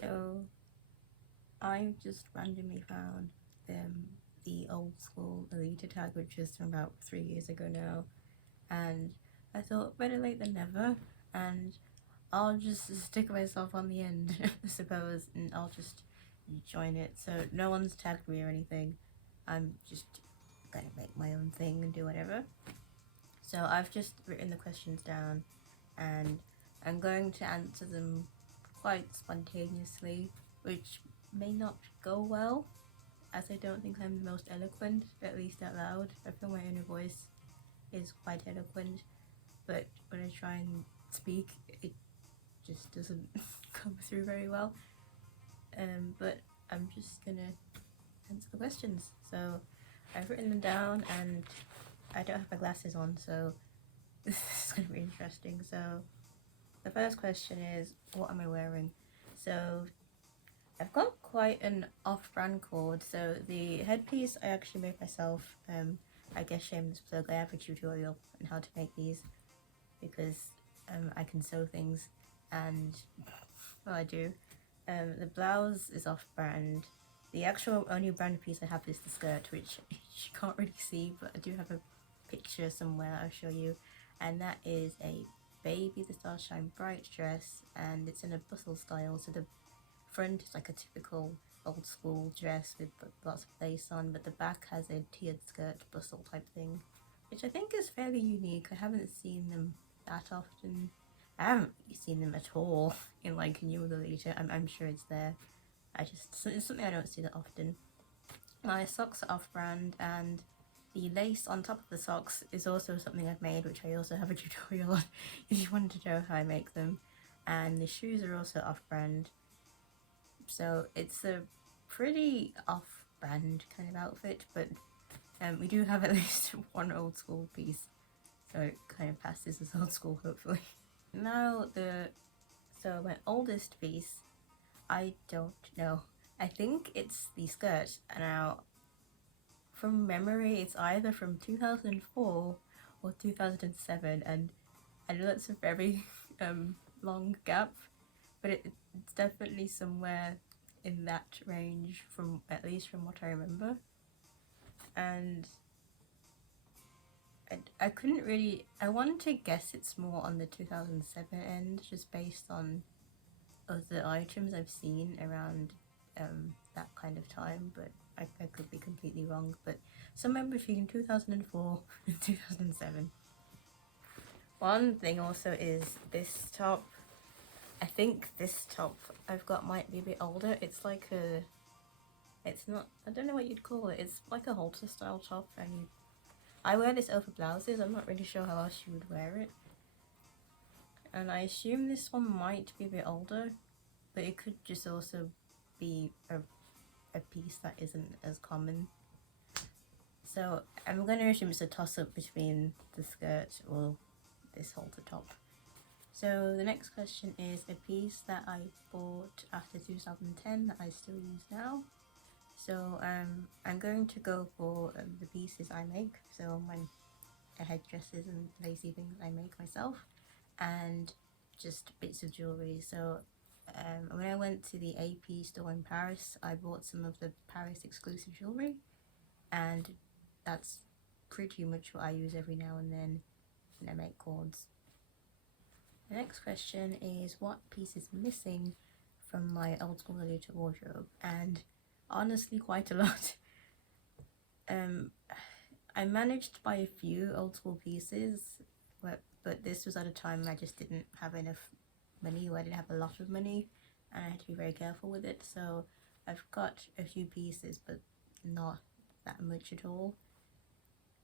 So I just randomly found the old school lolita tag, which is from about 3 years ago now, and I thought better late than never, and I'll just stick myself on the end, I suppose, and I'll just join it. So no one's tagged me or anything. I'm just gonna make my own thing and do whatever. So I've just written the questions down, and I'm going to answer them quite spontaneously, which may not go well, as I don't think I'm the most eloquent, at least out loud. I feel my inner voice is quite eloquent, but when I try and speak, it just doesn't come through very well. But I'm just gonna answer the questions. So I've written them down, and I don't have my glasses on, so this is gonna be interesting. So the first question is, what am I wearing? So I've got quite an off-brand cord. So the headpiece I actually made myself. I guess shameless plug, I have a tutorial on how to make these because I can sew things, and well, I do. The blouse is off-brand. The actual only brand piece I have is the skirt, which you can't really see, but I do have a picture somewhere I'll show you, and that is a Baby the Stars Shine Bright dress, and it's in a bustle style. So the front is like a typical old school dress with lots of lace on, but the back has a tiered skirt bustle type thing, which I think is fairly unique. I haven't seen them that often. I haven't seen them at all in like new Lolita. I'm sure it's there. It's something I don't see that often. My socks are off-brand, and the lace on top of the socks is also something I've made, which I also have a tutorial on if you wanted to know how I make them. And the shoes are also off-brand. So it's a pretty off-brand kind of outfit, but we do have at least one old school piece, so it kind of passes as old school, hopefully. Now so my oldest piece, I don't know. I think it's the skirt. Now, from memory, it's either from 2004 or 2007, and I know that's a very long gap, but it's definitely somewhere in that range, from at least from what I remember. And I couldn't really, I wanted to guess it's more on the 2007 end, just based on other items I've seen around that kind of time, but I could be completely wrong. But somewhere between 2004 and 2007. One thing also is this top. I think this top I've got might be a bit older. It's like it's not, I don't know what you'd call it. It's like a halter style top, and I wear this over blouses. I'm not really sure how else you would wear it. And I assume this one might be a bit older, but it could just also be a piece that isn't as common. So I'm going to assume it's a toss-up between the skirt or this halter top. So the next question is a piece that I bought after 2010 that I still use now. So I'm going to go for the pieces I make, so my headdresses and lacy things I make myself, and just bits of jewellery. So when I went to the AP store in Paris, I bought some of the Paris exclusive jewellery, and that's pretty much what I use every now and then when I make coords. The next question is, what piece is missing from my old school Lolita wardrobe? And honestly, quite a lot. I managed to buy a few old school pieces, but this was at a time I just didn't have enough money, or I didn't have a lot of money, and I had to be very careful with it. So I've got a few pieces, but not that much at all.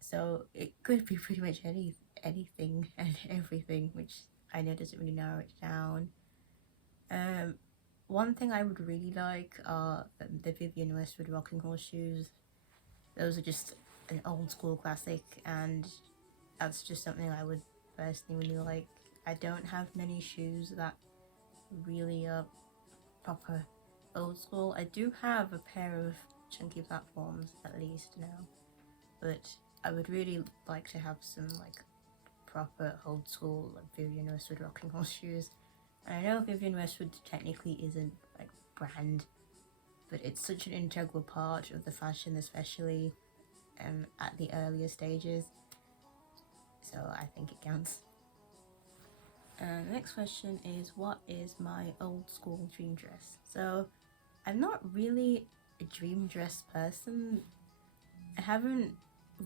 So it could be pretty much anything and everything, which I know doesn't really narrow it down. One thing I would really like are the Vivienne Westwood Rocking Horse shoes. Those are just an old school classic, and that's just something I would personally really like. I don't have many shoes that really are proper old school. I do have a pair of chunky platforms at least now, but I would really like to have some like proper old school like Vivienne Westwood Rocking Horse shoes. And I know Vivienne Westwood technically isn't like brand, but it's such an integral part of the fashion, especially at the earlier stages. So I think it counts. The next question is, what is my old school dream dress? So I'm not really a dream dress person. I haven't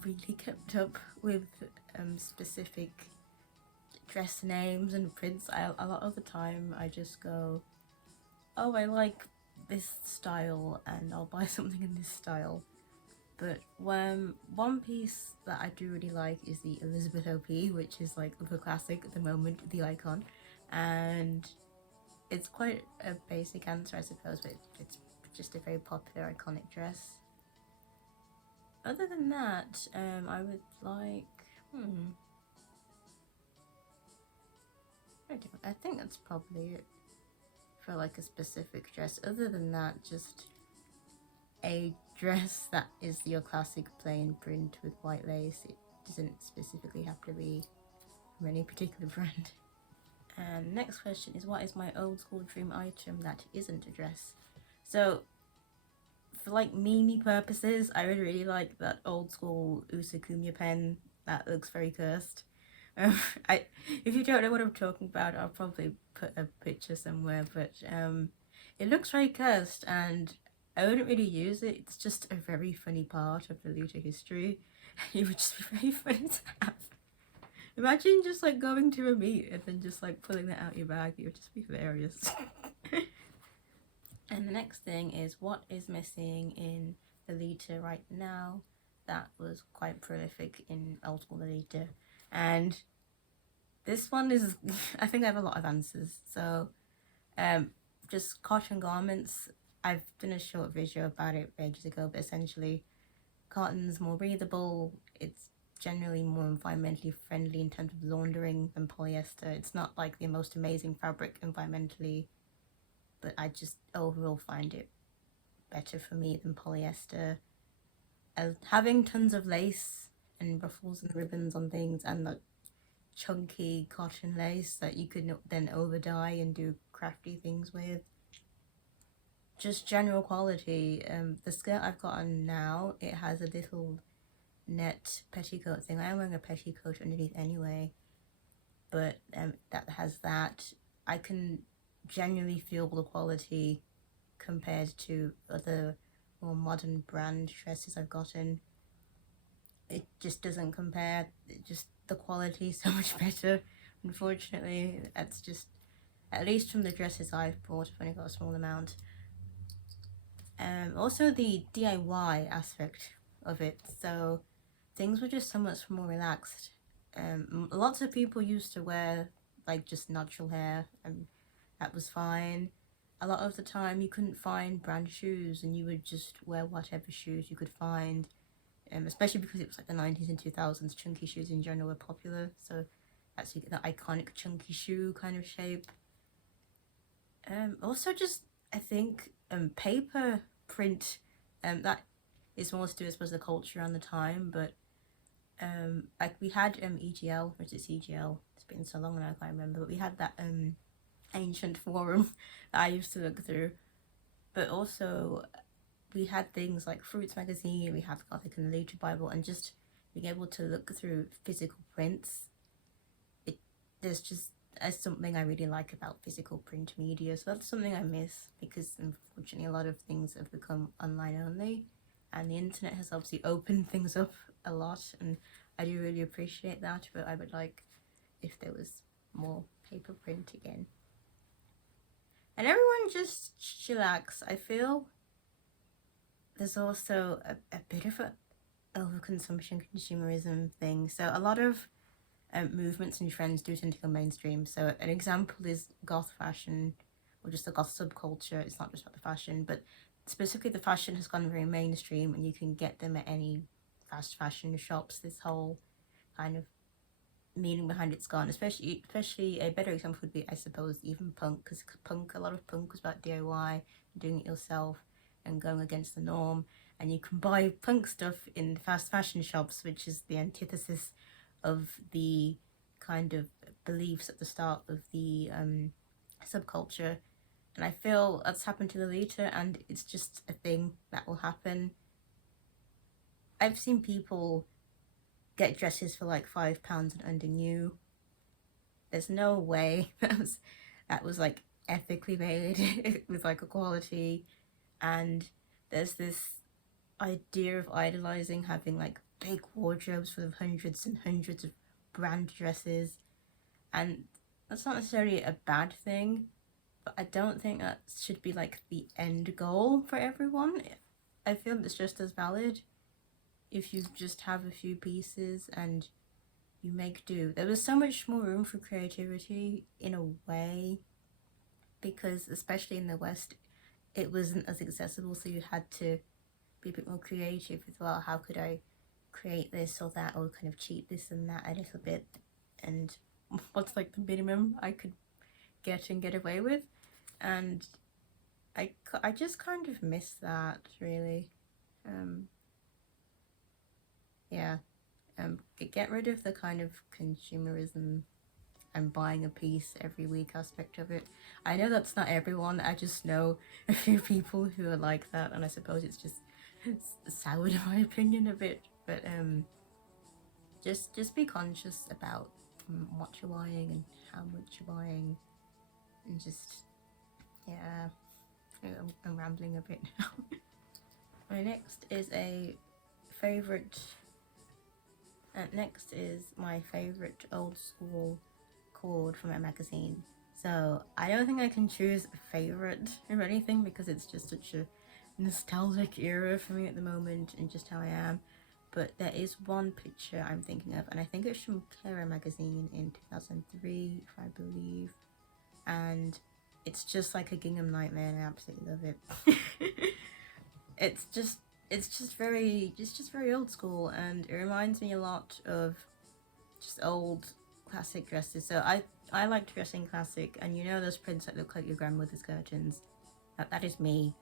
really kept up with specific dress names and prints. A lot of the time I just go, oh, I like this style and I'll buy something in this style. But one piece that I do really like is the Elizabeth OP, which is like the classic at the moment, the icon, and it's quite a basic answer, I suppose, but it's just a very popular, iconic dress. Other than that, I would like, I think that's probably it for like a specific dress. Other than that, just a dress that is your classic plain print with white lace. It doesn't specifically have to be from any particular brand. And next question is, what is my old school dream item that isn't a dress? So for like meme purposes, I would really like that old school Usakumya pen that looks very cursed. If you don't know what I'm talking about, I'll probably put a picture somewhere, but it looks very cursed and I wouldn't really use it. It's just a very funny part of the lolita history. It would just be very funny to have. Imagine just like going to a meet and then just like pulling that out your bag. It would just be hilarious. And the next thing is, what is missing in lolita right now that was quite prolific in old school lolita? And this one is, I think I have a lot of answers. So just cotton garments. I've done a short video about it ages ago, but essentially cotton's more breathable, it's generally more environmentally friendly in terms of laundering than polyester. It's not like the most amazing fabric environmentally, but I just overall find it better for me than polyester. Having tons of lace and ruffles and ribbons on things and the chunky cotton lace that you could then over dye and do crafty things with. Just general quality. The skirt I've got on now, it has a little net petticoat thing. I am wearing a petticoat underneath anyway, but that has that. I can genuinely feel the quality compared to other more modern brand dresses I've gotten. It just doesn't compare. The quality is so much better. Unfortunately, that's just, at least from the dresses I've bought, I've only got a small amount. Also the DIY aspect of it, so things were just so much more relaxed. Lots of people used to wear like just natural hair, and that was fine. A lot of the time you couldn't find brand shoes and you would just wear whatever shoes you could find, especially because it was like the 90s and 2000s. Chunky shoes in general were popular, so that's the iconic chunky shoe kind of shape. Also just, I think, paper print, that is more to do, I suppose, the culture and the time, but like we had EGL, or is it CGL? It's been so long now I can't remember, but we had that ancient forum that I used to look through, but also we had things like Fruits magazine, we had Gothic and Lolita Bible, and just being able to look through physical prints, there's something I really like about physical print media. So that's something I miss, because unfortunately a lot of things have become online only, and the internet has obviously opened things up a lot, and I do really appreciate that, but I would like if there was more paper print again. And everyone just chillax. I feel there's also a bit of a overconsumption consumerism thing. So a lot of movements and trends do tend to go mainstream. So an example is goth fashion, or just the goth subculture. It's not just about the fashion, but specifically the fashion has gone very mainstream, and you can get them at any fast fashion shops. This whole kind of meaning behind it's gone. Especially a better example would be, I suppose, even punk, because a lot of punk was about DIY, doing it yourself and going against the norm. And you can buy punk stuff in fast fashion shops, which is the antithesis of the kind of beliefs at the start of the subculture. And I feel that's happened to Lolita, and it's just a thing that will happen. I've seen people get dresses for like £5 and under new. There's no way that was like ethically made with like a quality. And there's this idea of idolizing having like big wardrobes full of hundreds and hundreds of brand dresses, and that's not necessarily a bad thing, but I don't think that should be like the end goal for everyone. I feel it's just as valid if you just have a few pieces and you make do. There was so much more room for creativity in a way, because especially in the West, it wasn't as accessible, so you had to be a bit more creative as well. How could I create this or that, or kind of cheat this and that a little bit, and what's like the minimum I could get and get away with? And I just kind of miss that, really. Yeah. Get rid of the kind of consumerism and buying a piece every week aspect of it. I know that's not everyone. I just know a few people who are like that, and I suppose it's soured my opinion a bit. But just be conscious about what you're buying and how much you're buying, and just yeah. I'm rambling a bit now. My next is my favorite old school chord from a magazine. So I don't think I can choose a favorite or anything, because it's just such a nostalgic era for me at the moment and just how I am. But there is one picture I'm thinking of, and I think it's from Clara magazine in 2003, if I believe. And it's just like a gingham nightmare, and I absolutely love it. it's just very old school, and it reminds me a lot of just old classic dresses. So I like dressing classic, and you know those prints that look like your grandmother's curtains. That is me.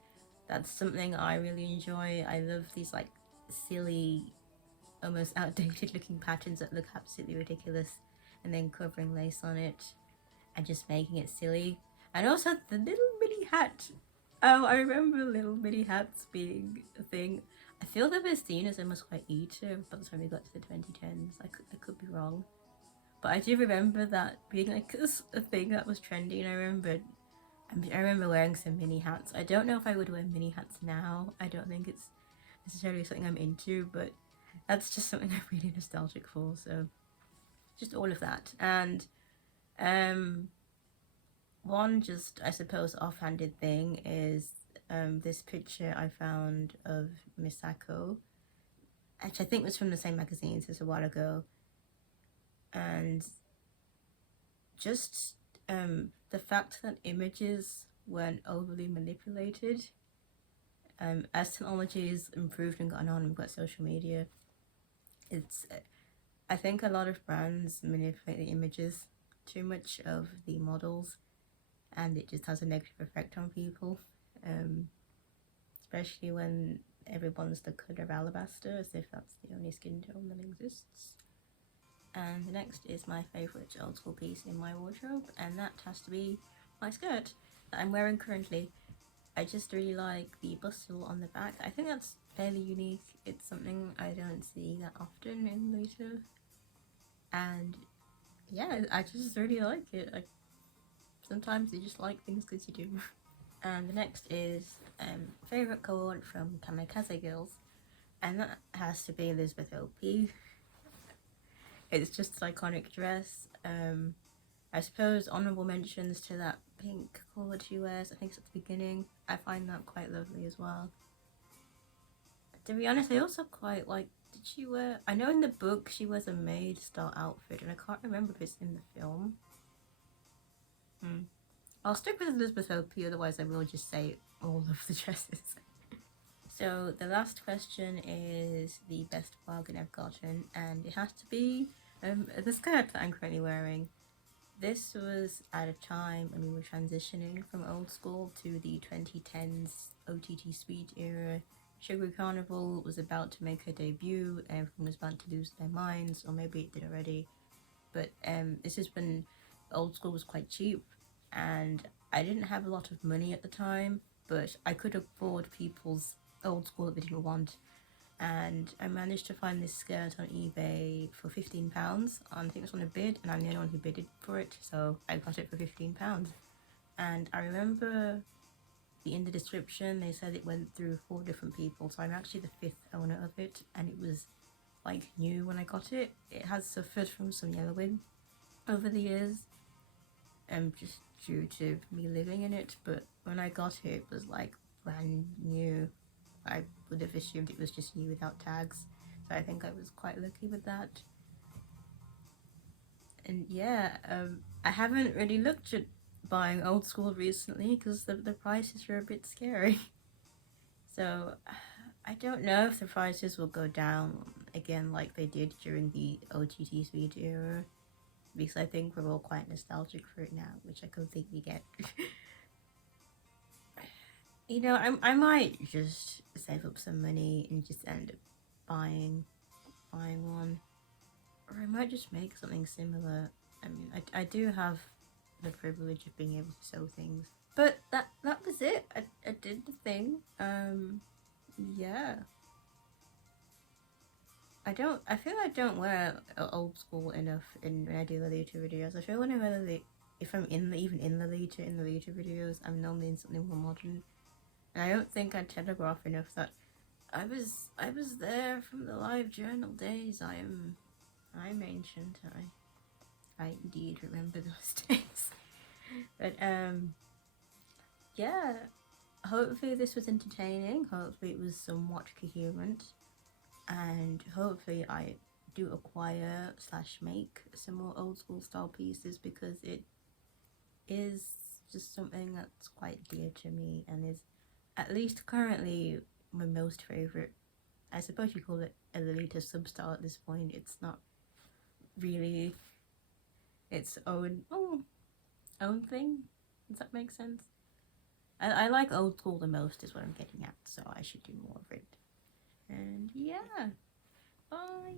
That's something I really enjoy. I love these like silly, almost outdated looking patterns that look absolutely ridiculous, and then covering lace on it and just making it silly. And also the little mini hat. Oh, I remember little mini hats being a thing. I feel they were seen as almost quite eater by the time we got to the 2010s. I could be wrong. But I do remember that being like a thing that was trendy, and I remember wearing some mini hats. I don't know if I would wear mini hats now. I don't think it's necessarily something I'm into, but that's just something I'm really nostalgic for. So just all of that. And one just, I suppose, offhanded thing is this picture I found of Misako, which I think was from the same magazine, so it's a while ago. And just the fact that images weren't overly manipulated. As technology has improved and gone on, we've got social media. I think a lot of brands manipulate the images too much of the models, and it just has a negative effect on people, especially when everyone's the colour of alabaster, as if that's the only skin tone that exists. And the next is my favourite old school piece in my wardrobe, and that has to be my skirt that I'm wearing currently. I just really like the bustle on the back. I think that's fairly unique. It's something I don't see that often in Lolita. And yeah, I just really like it. Sometimes you just like things because you do. And the next is favourite chord from Kamikaze Girls, and that has to be Elizabeth Aoki. It's just an iconic dress. I suppose honourable mentions to that pink chord she wears. I think it's at the beginning. I find that quite lovely as well. To be honest, I also quite like, did she wear, I know in the book she wears a maid style outfit, and I can't remember if it's in the film. I'll stick with Elizabeth Aoki, otherwise I will just say all of the dresses. So the last question is the best bargain I've gotten, and it has to be the skirt that I'm currently wearing. This was at a time when we were transitioning from old school to the 2010s OTT Speed era. Sugar Carnival was about to make her debut, everyone was about to lose their minds, or maybe it did already. But this is when old school was quite cheap, and I didn't have a lot of money at the time, but I could afford people's old school that they didn't want. And I managed to find this skirt on eBay for £15. I think it was on a bid, and I'm the only one who bidded for it, so I got it for £15. And I remember in the description they said it went through 4 different people, so I'm actually the 5th owner of it, and it was like new when I got it. It has suffered from some yellowing over the years, just due to me living in it, but when I got it, it was like brand new. I would have assumed it was just new without tags, so I think I was quite lucky with that. And yeah, I haven't really looked at buying old school recently because the prices are a bit scary. So I don't know if the prices will go down again like they did during the OTT speed era, because I think we're all quite nostalgic for it now, which I completely get. You know, I might just save up some money and just end up buying one, or I might just make something similar. I mean, I do have the privilege of being able to sew things, but that was it. I did the thing. Yeah. I feel I don't wear old school enough when I do the Lolita videos. I feel when I wear if I'm even in the Lolita videos, I'm normally in something more modern. And I don't think I telegraph enough that I was there from the live journal days. I'm ancient. I indeed remember those days. But yeah. Hopefully this was entertaining. Hopefully it was somewhat coherent. And hopefully I do acquire / make some more old school style pieces, because it is just something that's quite dear to me and is, at least currently, my most favourite. I suppose you call it a Lolita substyle at this point. It's not really its own thing. Does that make sense? I like old school the most is what I'm getting at, so I should do more of it. And yeah, bye.